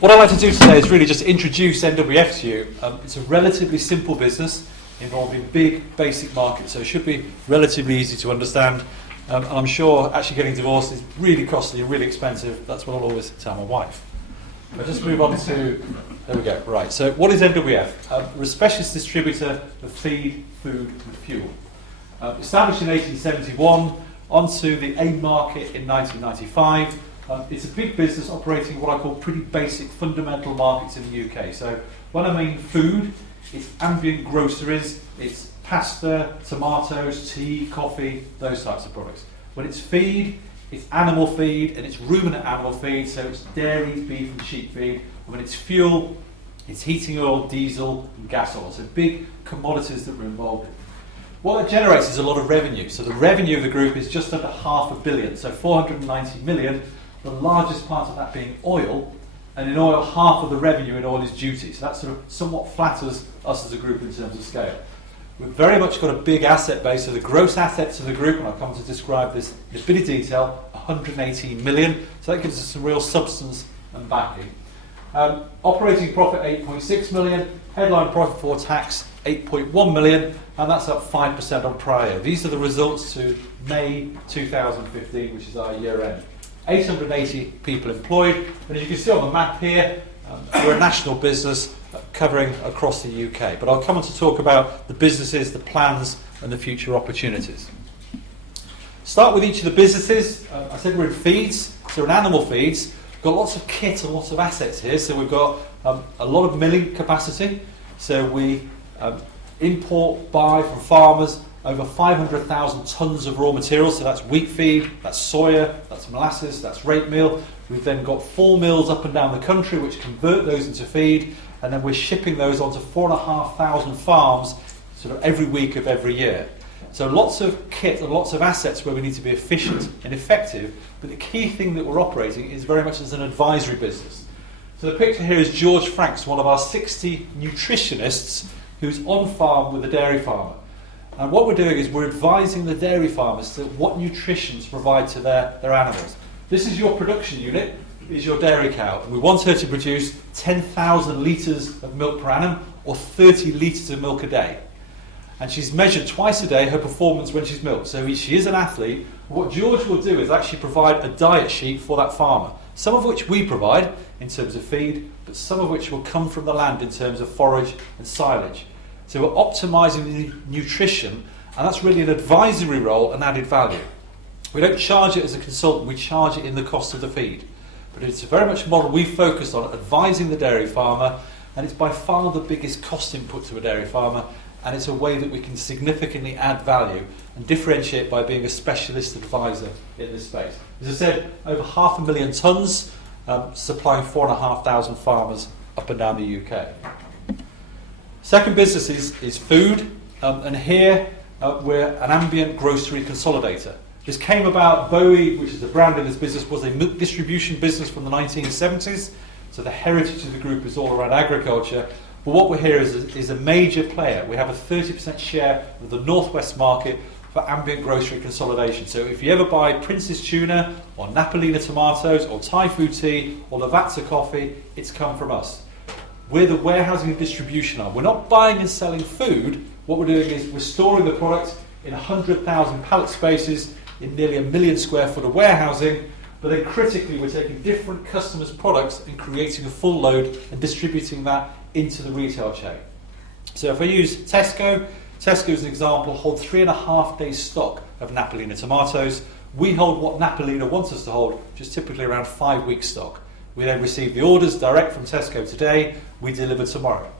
What I'd like to do today is really just introduce NWF to you. It's a relatively simple business involving big, basic markets, so it should be relatively easy to understand. And I'm sure actually getting divorced is really costly and really expensive. That's what I'll always tell my wife. But just move on to, there we go, right. So what is NWF? We're a specialist distributor of feed, food and fuel. Established in 1871, onto the AIM market in 1995. It's a big business operating what I call pretty basic fundamental markets in the UK. So when I mean food, it's ambient groceries, it's pasta, tomatoes, tea, coffee, those types of products. When it's feed, it's animal feed and it's ruminant animal feed, so it's dairy, beef and sheep feed. And when it's fuel, it's heating oil, diesel and gas oil. So big commodities that we're involved in. What that generates is a lot of revenue. So the revenue of the group is just under £500 million, so 490 million, the largest part of that being oil. And in oil, half of the revenue in oil is duty. So that sort of somewhat flatters us as a group in terms of scale. We've very much got a big asset base. So the gross assets of the group, and I'll come to describe this in a bit of detail, 118 million. So that gives us some real substance and backing. Operating profit 8.6 million, headline profit before tax 8.1 million, and that's up 5% on prior year. These are the results to May 2015, which is our year end. 880 people employed, and as you can see on the map here, we're a national business covering across the UK. But I'll come on to talk about the businesses, the plans and the future opportunities. Start with each of the businesses. I said we're in feeds, so in animal feeds. We've got lots of kit and lots of assets here. So we've got a lot of milling capacity. So we import, buy from farmers over 500,000 tonnes of raw materials. So that's wheat feed, that's soya, that's molasses, that's rape meal. We've then got 4 mills up and down the country which convert those into feed, and then we're shipping those onto 4,500 farms sort of every week of every year. So lots of kit and lots of assets where we need to be efficient and effective, but the key thing that we're operating is very much as an advisory business. So the picture here is George Franks, one of our 60 nutritionists who's on farm with a dairy farmer. And what we're doing is we're advising the dairy farmers to what nutrition to provide to their animals. This is your production unit, is your dairy cow. And we want her to produce 10,000 litres of milk per annum or 30 litres of milk a day. And she's measured twice a day her performance when she's milked. So she is an athlete. What George will do is actually provide a diet sheet for that farmer, some of which we provide in terms of feed, but some of which will come from the land in terms of forage and silage. So we're optimising the nutrition, and that's really an advisory role and added value. We don't charge it as a consultant, we charge it in the cost of the feed. But it's very much a model we focus on advising the dairy farmer, and it's by far the biggest cost input to a dairy farmer, and it's a way that we can significantly add value and differentiate by being a specialist advisor in this space. As I said, over 500,000 tonnes, supplying 4,500 farmers up and down the UK. Second business is food, and here we're an ambient grocery consolidator. This came about, Bowie, which is the brand of this business, was a milk distribution business from the 1970s, so the heritage of the group is all around agriculture. But what we're here is a major player. We have a 30% share of the northwest market for ambient grocery consolidation. So if you ever buy Prince's tuna, or Napolina tomatoes, or Thai food tea, or Lavazza coffee, it's come from us. We're the warehousing and distribution arm. We're not buying and selling food. What we're doing is we're storing the product in 100,000 pallet spaces in nearly 1 million square foot of warehousing, but then critically we're taking different customers' products and creating a full load and distributing that into the retail chain. So if I use Tesco as an example, hold 3.5 days stock of Napolina tomatoes. We hold what Napolina wants us to hold, just typically around 5 weeks stock. We then receive the orders direct from Tesco today, we deliver tomorrow.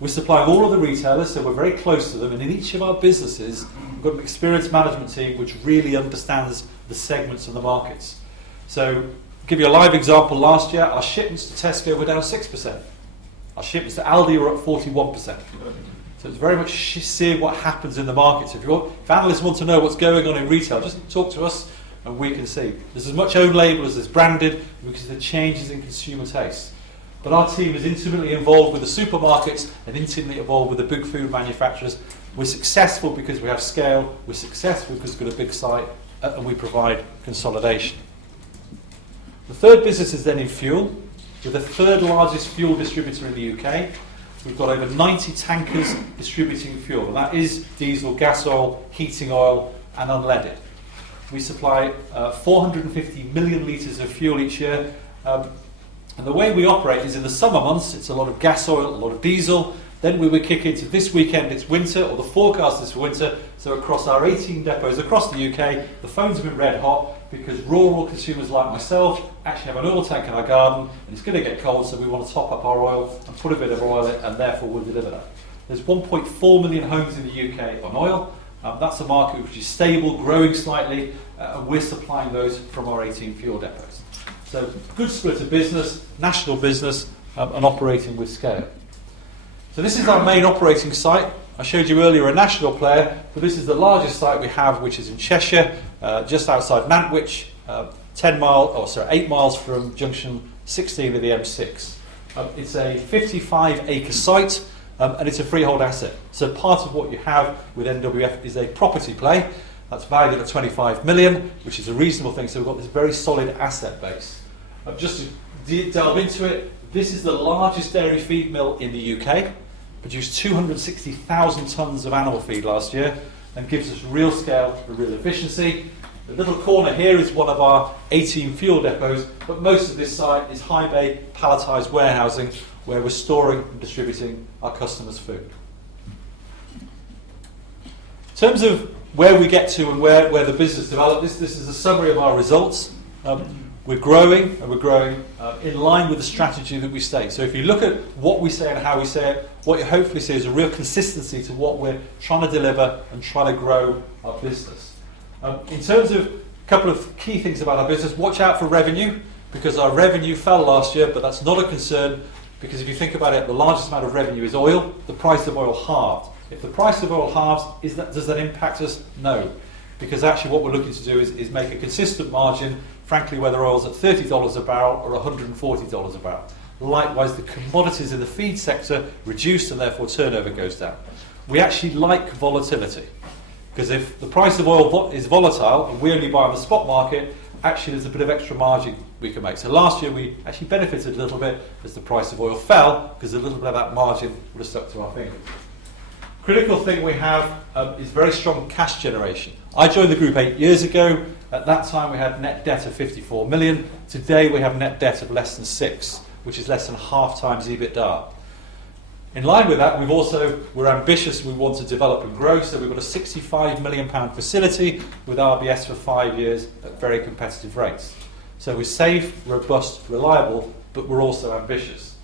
We're supplying all of the retailers, so we're very close to them, and in each of our businesses, we've got an experienced management team which really understands the segments of the markets. So, to give you a live example, last year our shipments to Tesco were down 6%. Our shipments to Aldi were up 41%. So it's very much seeing what happens in the markets. If analysts want to know what's going on in retail, just talk to us and we can see. There's as much own label as there's branded because of the changes in consumer taste. But our team is intimately involved with the supermarkets and intimately involved with the big food manufacturers. We're successful because we have scale, we're successful because we've got a big site, and we provide consolidation. The third business is then in fuel. We're the third largest fuel distributor in the UK. We've got over 90 tankers distributing fuel, and that is diesel, gas oil, heating oil, and unleaded. We supply 450 million litres of fuel each year. And the way we operate is in the summer months, it's a lot of gas oil, a lot of diesel. Then we would kick into this weekend, it's winter, or the forecast is for winter. So across our 18 depots across the UK, the phones have been red hot because rural consumers like myself actually have an oil tank in our garden and it's going to get cold, so we want to top up our oil and put a bit of oil in, and therefore we'll deliver that. There's 1.4 million homes in the UK on oil. That's a market which is stable, growing slightly, and we're supplying those from our 18 fuel depots. So good split of business, national business, and operating with scale. So this is our main operating site. I showed you earlier a national player, but this is the largest site we have, which is in Cheshire, just outside Nantwich, 8 miles from junction 16 of the M6. It's a 55-acre site, and it's a freehold asset. So part of what you have with NWF is a property play. That's valued at 25 million, which is a reasonable thing. So we've got this very solid asset base. Just to delve into it, this is the largest dairy feed mill in the UK. Produced 260,000 tonnes of animal feed last year, and gives us real scale and real efficiency. The little corner here is one of our 18 fuel depots, but most of this site is high bay palletised warehousing where we're storing and distributing our customers' food. In terms of where we get to and where the business developed, this is a summary of our results. We're growing, and we're growing in line with the strategy that we state. So if you look at what we say and how we say it, what you hopefully see is a real consistency to what we're trying to deliver and trying to grow our business. In terms of a couple of key things about our business, watch out for revenue, because our revenue fell last year, but that's not a concern, because if you think about it, the largest amount of revenue is oil. The price of oil halved. If the price of oil halves, does that impact us? No. Because actually what we're looking to do is make a consistent margin, frankly, whether oil's at $30 a barrel or $140 a barrel. Likewise, the commodities in the feed sector reduce and therefore turnover goes down. We actually like volatility, because if the price of oil is volatile and we only buy on the spot market, actually there's a bit of extra margin we can make. So last year we actually benefited a little bit as the price of oil fell, because a little bit of that margin would have stuck to our fingers. Critical thing we have is very strong cash generation. I joined the group 8 years ago. At that time we had net debt of 54 million. Today we have net debt of less than 6, which is less than half times EBITDA. In line with that, we're ambitious, we want to develop and grow, so we've got a £65 million facility with RBS for 5 years at very competitive rates. So we're safe, robust, reliable, but we're also ambitious.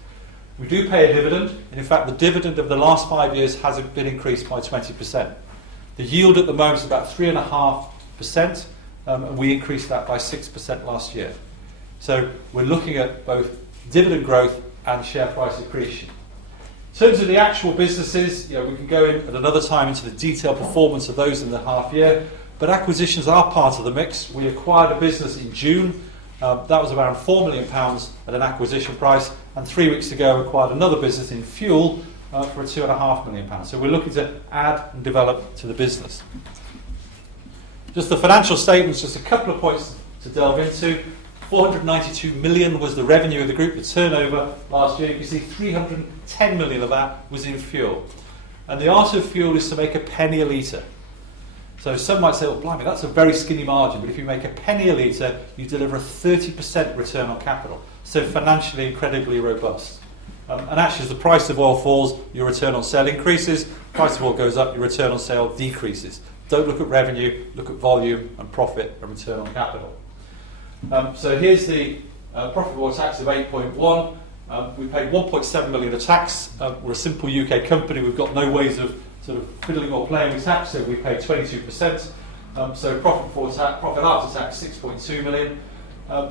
We do pay a dividend, and in fact the dividend of the last 5 years has been increased by 20%. The yield at the moment is about 3.5%, and we increased that by 6% last year. So we're looking at both dividend growth and share price accretion. In terms of the actual businesses, we can go in at another time into the detailed performance of those in the half year, but acquisitions are part of the mix. We acquired a business in June. That was around £4 million at an acquisition price, and 3 weeks ago acquired another business in fuel for £2.5 million. So we're looking to add and develop to the business. Just the financial statements, just a couple of points to delve into. 492 million was the revenue of the group, the turnover last year. You can see 310 million of that was in fuel. And the art of fuel is to make a penny a litre. So some might say, well, blimey, that's a very skinny margin, but if you make a penny a litre, you deliver a 30% return on capital. So financially incredibly robust. And actually, as the price of oil falls, your return on sale increases. Price of oil goes up, your return on sale decreases. Don't look at revenue, look at volume and profit and return on capital. So here's the profit before tax of 8.1. We paid 1.7 million of tax. We're a simple UK company. We've got no ways of sort of fiddling or playing with tax, so we paid 22%. So profit after tax 6.2 million.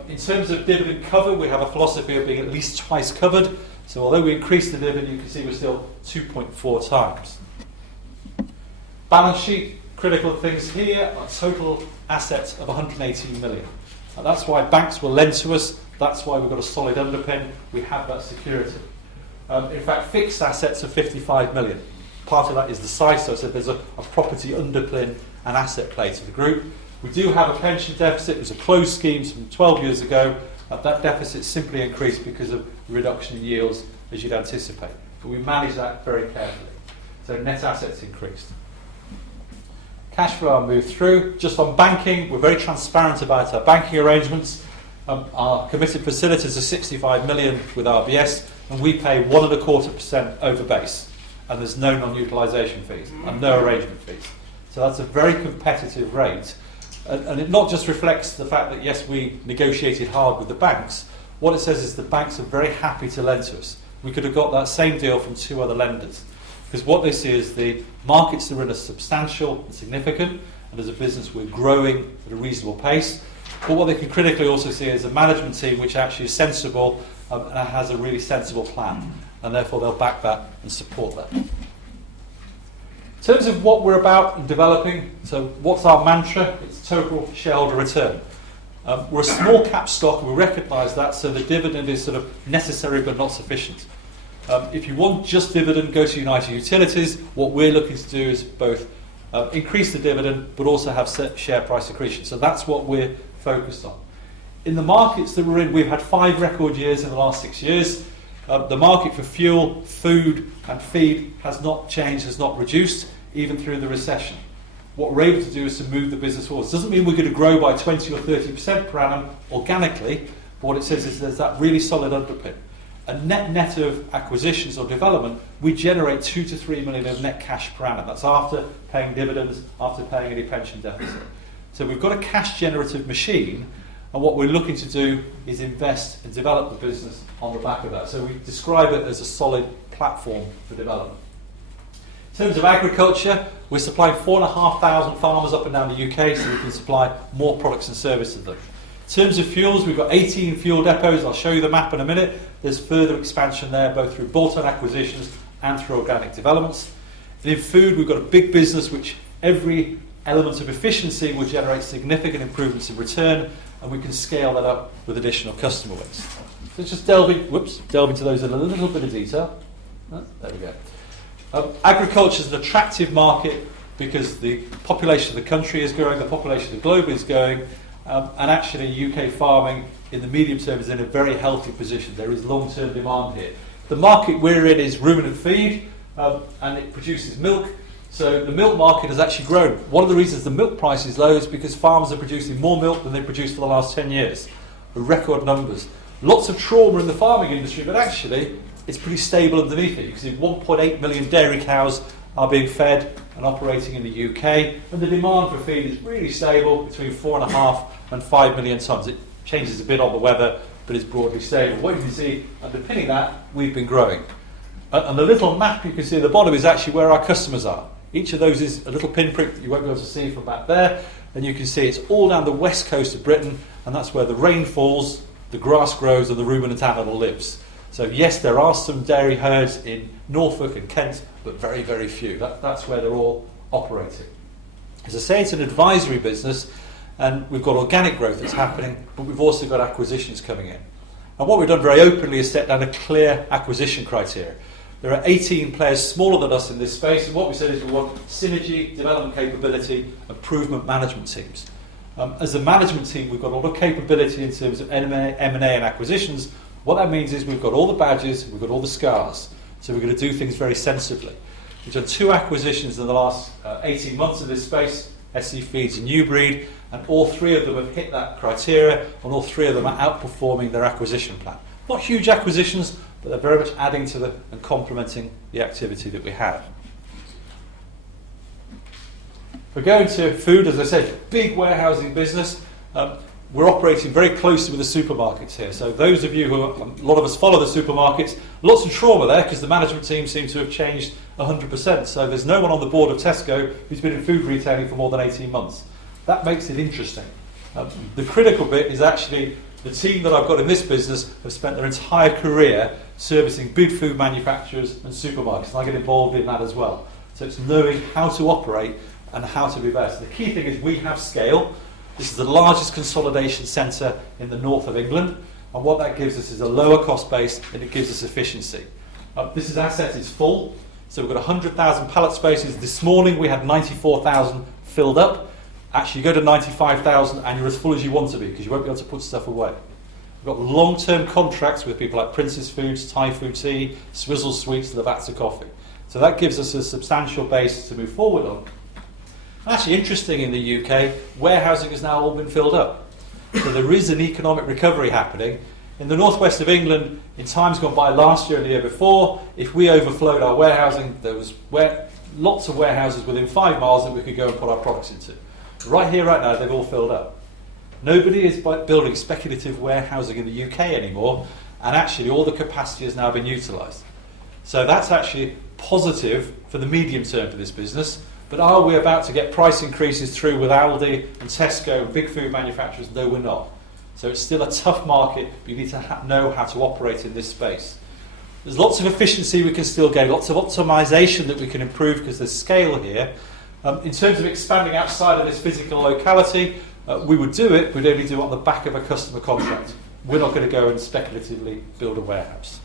In terms of dividend cover, we have a philosophy of being at least twice covered. So although we increased the dividend, you can see we're still 2.4 times. Balance sheet, critical things here are total assets of 118 million. And that's why banks will lend to us. That's why we've got a solid underpin. We have that security. In fact, fixed assets of 55 million. Part of that is the size, so I said there's a property underpin and asset play to the group. We do have a pension deficit. It was a closed scheme from 12 years ago. That deficit simply increased because of reduction in yields, as you'd anticipate. But we managed that very carefully. So net assets increased. Cash flow I'll move through. Just on banking, we're very transparent about our banking arrangements. Our committed facilities are 65 million with RBS, and we pay 1.25% over base. And there's no non-utilisation fees and no arrangement fees. So that's a very competitive rate. And it not just reflects the fact that, yes, we negotiated hard with the banks. What it says is the banks are very happy to lend to us. We could have got that same deal from 2 other lenders. Because what they see is the markets that are in a substantial and significant, and as a business we're growing at a reasonable pace. But what they can critically also see is a management team which actually is sensible and has a really sensible plan. And therefore they'll back that and support that. In terms of what we're about and developing, so what's our mantra? It's total shareholder return. We're a small cap stock, and we recognise that, so the dividend is sort of necessary but not sufficient. If you want just dividend, go to United Utilities. What we're looking to do is both increase the dividend but also have share price accretion. So that's what we're focused on. In the markets that we're in, we've had 5 record years in the last 6 years. The market for fuel, food and feed has not changed, has not reduced, even through the recession. What we're able to do is to move the business forward. It doesn't mean we're going to grow by 20 or 30% per annum organically, but what it says is there's that really solid underpin. A net of acquisitions or development, we generate 2 to 3 million of net cash per annum. That's after paying dividends, after paying any pension deficit. So we've got a cash generative machine, and what we're looking to do is invest and develop the business on the back of that. So we describe it as a solid platform for development. In terms of agriculture, we're supplying 4,500 farmers up and down the UK, so we can supply more products and services to them. In terms of fuels, we've got 18 fuel depots. I'll show you the map in a minute. There's further expansion there, both through bolt-on acquisitions and through organic developments. And in food, we've got a big business which every element of efficiency will generate significant improvements in return, and we can scale that up with additional customer wins. So let's just delve into those in a little bit of detail. There we go. Agriculture is an attractive market because the population of the country is growing, the population of the globe is growing, and actually UK farming in the medium term is in a very healthy position. There is long-term demand here. The market we're in is ruminant feed, and it produces milk. So the milk market has actually grown. One of the reasons the milk price is low is because farmers are producing more milk than they produced for the last 10 years. Record numbers. Lots of trauma in the farming industry, but actually it's pretty stable underneath it. You can see 1.8 million dairy cows are being fed and operating in the UK, and the demand for feed is really stable, between 4.5 and 5 million tonnes. It changes a bit on the weather, but it's broadly stable. What you can see underpinning that, we've been growing. And the little map you can see at the bottom is actually where our customers are. Each of those is a little pinprick that you won't be able to see from back there, and you can see it's all down the west coast of Britain, and that's where the rain falls, the grass grows, and the ruminant animal lives. So yes, there are some dairy herds in Norfolk and Kent, but very, very few. That's where they're all operating. As I say, it's an advisory business, and we've got organic growth that's happening, but we've also got acquisitions coming in. And what we've done very openly is set down a clear acquisition criteria. There are 18 players smaller than us in this space, and what we said is we want synergy, development capability, improvement management teams. As a management team, we've got a lot of capability in terms of M&A and acquisitions. What that means is we've got all the badges, we've got all the scars, so we're going to do things very sensibly. We've done 2 acquisitions in the last 18 months in this space, SC Feeds and Newbreed, and all 3 of them have hit that criteria, and all 3 of them are outperforming their acquisition plan. Not huge acquisitions, but they're very much adding to and complementing the activity that we have. We're going to food, as I said, big warehousing business. We're operating very closely with the supermarkets here. So those of you a lot of us follow the supermarkets, lots of trauma there because the management team seems to have changed 100%. So there's no one on the board of Tesco who's been in food retailing for more than 18 months. That makes it interesting. The critical bit is actually the team that I've got in this business have spent their entire career servicing big food manufacturers and supermarkets, and I get involved in that as well. So it's knowing how to operate and how to be best. The key thing is we have scale. This is the largest consolidation centre in the north of England, and what that gives us is a lower cost base and it gives us efficiency. This asset is full, so we've got 100,000 pallet spaces. This morning we had 94,000 filled up. Actually, you go to 95,000 and you're as full as you want to be because you won't be able to put stuff away. We've got long-term contracts with people like Prince's Foods, Thai Food Tea, Swizzle Sweets, Lavazza Coffee. So that gives us a substantial base to move forward on. Actually, interesting in the UK, warehousing has now all been filled up. So there is an economic recovery happening. In the northwest of England, in times gone by last year and the year before, if we overflowed our warehousing, there was lots of warehouses within 5 miles that we could go and put our products into. Right here, right now, they've all filled up. Nobody is building speculative warehousing in the UK anymore, and actually all the capacity has now been utilised. So that's actually positive for the medium term for this business. But are we about to get price increases through with Aldi and Tesco and big food manufacturers? No, we're not. So it's still a tough market, but you need to know how to operate in this space. There's lots of efficiency we can still gain, lots of optimisation that we can improve because there's scale here. In terms of expanding outside of this physical locality, we would do it, we'd only do it on the back of a customer contract. We're not going to go and speculatively build a warehouse.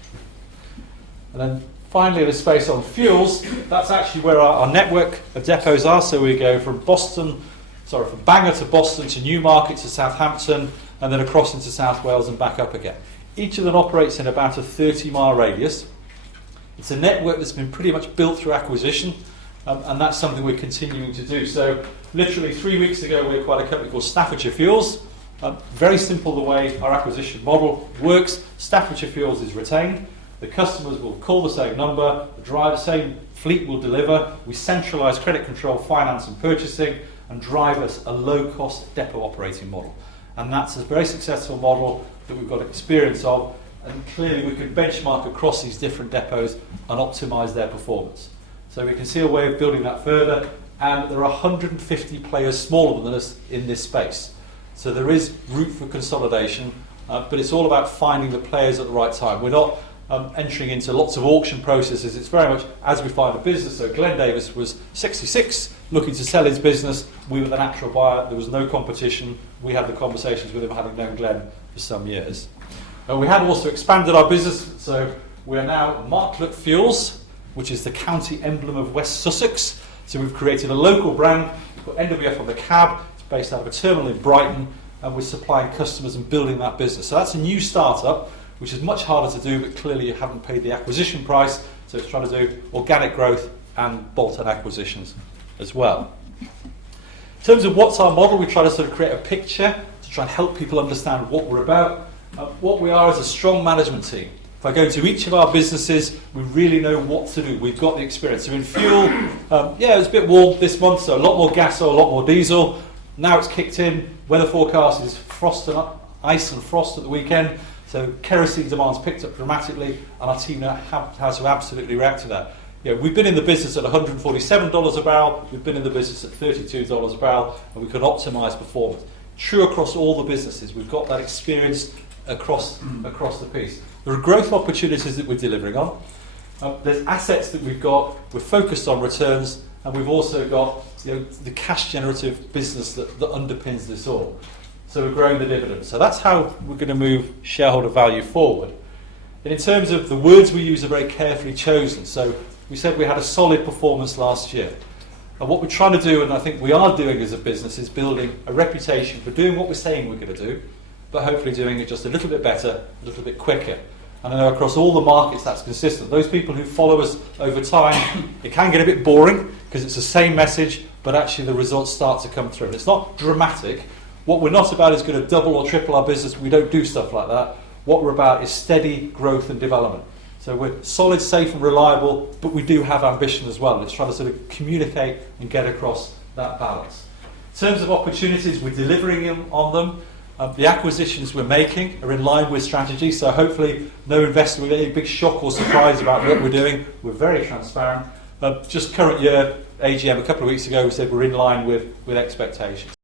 And then finally, the space on fuels, that's actually where our network of depots are. So we go from Bangor to Boston to Newmarket to Southampton, and then across into South Wales and back up again. Each of them operates in about a 30-mile radius. It's a network that's been pretty much built through acquisition, and that's something we're continuing to do. So literally 3 weeks ago, we acquired a company called Staffordshire Fuels. Very simple the way our acquisition model works. Staffordshire Fuels is retained. The customers will call the same number, the same fleet will deliver. We centralise credit control, finance and purchasing, and drive us a low-cost depot operating model. And that's a very successful model that we've got experience of, and clearly we can benchmark across these different depots and optimise their performance. So we can see a way of building that further, and there are 150 players smaller than us in this space. So there is route for consolidation, but it's all about finding the players at the right time. We're not entering into lots of auction processes. It's very much as we find a business. So Glenn Davis was 66, looking to sell his business. We were the natural buyer. There was no competition. We had the conversations with him, having known Glenn for some years. We have also expanded our business. So we are now Marklet Fuels, which is the county emblem of West Sussex. So we've created a local brand. We've got NWF on the cab. It's based out of a terminal in Brighton, and we're supplying customers and building that business. So that's a new startup, which is much harder to do, but clearly you haven't paid the acquisition price, so it's trying to do organic growth and bolt-on acquisitions as well. In terms of what's our model, we try to sort of create a picture to try and help people understand what we're about. What we are is a strong management team. If I go to each of our businesses, we really know what to do. We've got the experience. So in fuel, it was a bit warm this month, so a lot more gas, so a lot more diesel. Now it's kicked in. Weather forecast is ice and frost at the weekend. So kerosene demand's picked up dramatically, and our team know how to absolutely react to that. We've been in the business at $147 a barrel, we've been in the business at $32 a barrel, and we can optimise performance. True across all the businesses, we've got that experience across the piece. There are growth opportunities that we're delivering on. There's assets that we've got, we're focused on returns, and we've also got the cash generative business that underpins this all. So we're growing the dividend. So that's how we're going to move shareholder value forward. And in terms of the words we use are very carefully chosen. So we said we had a solid performance last year. And what we're trying to do, and I think we are doing as a business, is building a reputation for doing what we're saying we're going to do, but hopefully doing it just a little bit better, a little bit quicker. And I know across all the markets that's consistent. Those people who follow us over time, it can get a bit boring because it's the same message, but actually the results start to come through. And it's not dramatic. What we're not about is going to double or triple our business. We don't do stuff like that. What we're about is steady growth and development. So we're solid, safe and reliable, but we do have ambition as well. Let's try to sort of communicate and get across that balance. In terms of opportunities, we're delivering on them. The acquisitions we're making are in line with strategy, so hopefully no investor will get any big shock or surprise about what we're doing. We're very transparent. Just current year, AGM a couple of weeks ago, we said we're in line with expectations.